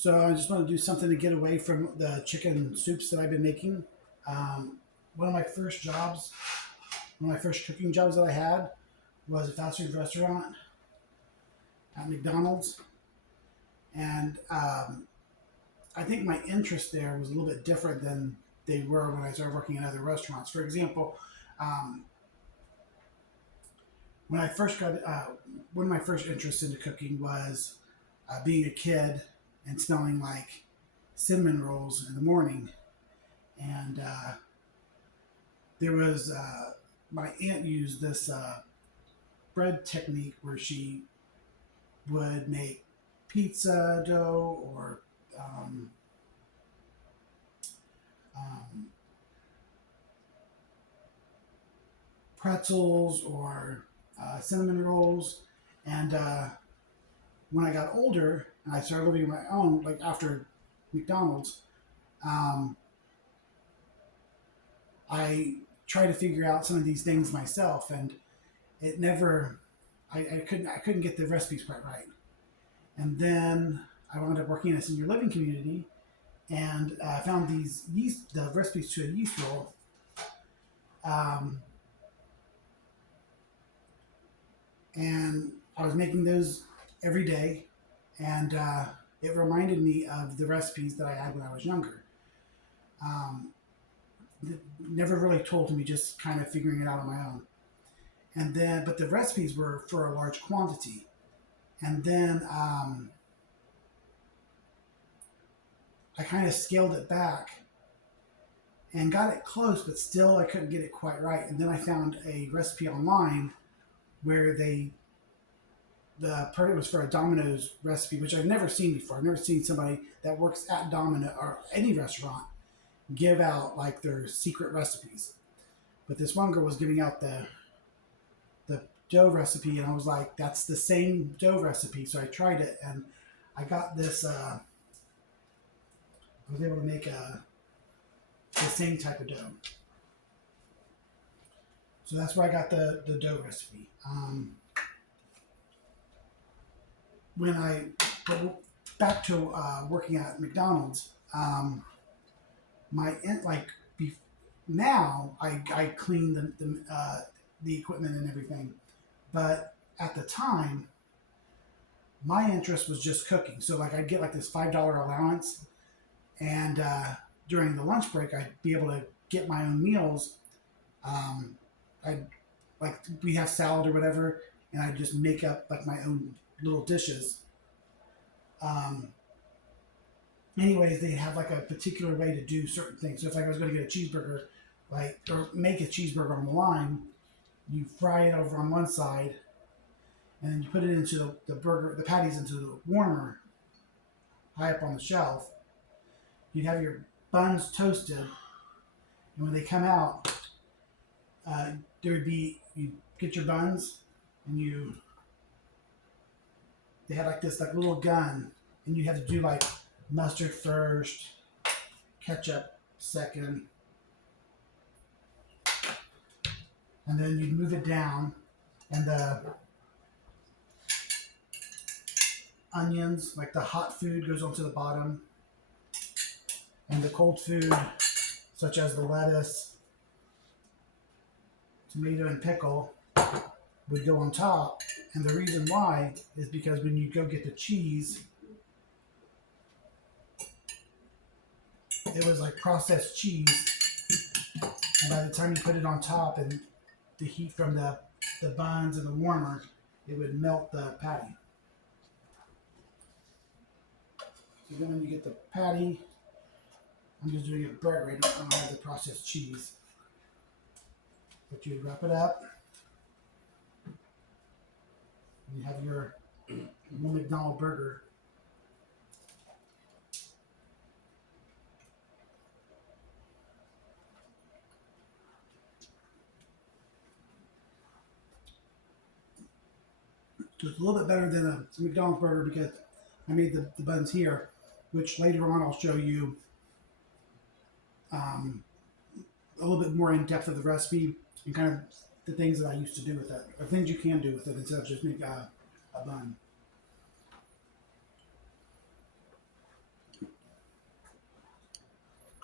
So I just want to do something to get away from the chicken soups that I've been making. Um, one of my first jobs, one of my first cooking jobs that I had was a fast food restaurant at McDonald's. And I think my interest there was a little bit different than they were when I started working in other restaurants. For example, um, when I first got, one of my first interests into cooking was being a kid and smelling like cinnamon rolls in the morning. And there was my aunt used this bread technique where she would make pizza dough or um, um, pretzels or cinnamon rolls. And when I got older and I started living on my own, like after McDonald's, um, I tried to figure out some of these things myself, and it never, I couldn't get the recipes quite right. And then I wound up working in a senior living community, and I found these yeast, the recipes to a yeast roll. Um, and I was making those every day, and it reminded me of the recipes that I had when I was younger. Um, Never really told to me, just kind of figuring it out on my own. And then, but the recipes were for a large quantity. And then I kind of scaled it back and got it close, but still I couldn't get it quite right. And then I found a recipe online where it was for a Domino's recipe, which I've never seen before. I've never seen somebody that works at Domino or any restaurant give out like their secret recipes. But this one girl was giving out the dough recipe, and I was like, that's the same dough recipe. So I tried it, and I got this. I was able to make the same type of dough. So that's where I got the dough recipe. When I but back to working at McDonald's, my like now I clean the equipment and everything, but at the time my interest was just cooking. So like I'd get like this $5 allowance, and during the lunch break I'd be able to get my own meals. I'd like we have salad or whatever, and I'd just make up like my own little dishes. Um, Anyways, they have like a particular way to do certain things. So if like I was going to get a cheeseburger, like or make a cheeseburger on the line, you fry it over on one side, and then you put it into the patties into the warmer high up on the shelf. You'd have your buns toasted, and when they come out, there would be you get your buns, and they had like this like little gun, and you have to do like mustard first, ketchup second, and then you move it down, and the onions, like the hot food, goes onto the bottom, and the cold food, such as the lettuce, tomato, and pickle, would go on top. And the reason why is because when you go get the cheese, it was like processed cheese, and by the time you put it on top and the heat from the buns and the warmer, it would melt the patty. So then when you get the patty, I'm just doing it bright right now. I don't have the processed cheese. But you wrap it up, and you have your little McDonald burger. So it's a little bit better than a McDonald's burger because I made the buns here, which later on I'll show you um, a little bit more in depth of the recipe and kind of the things that I used to do with it, or things you can do with it instead of just make a bun.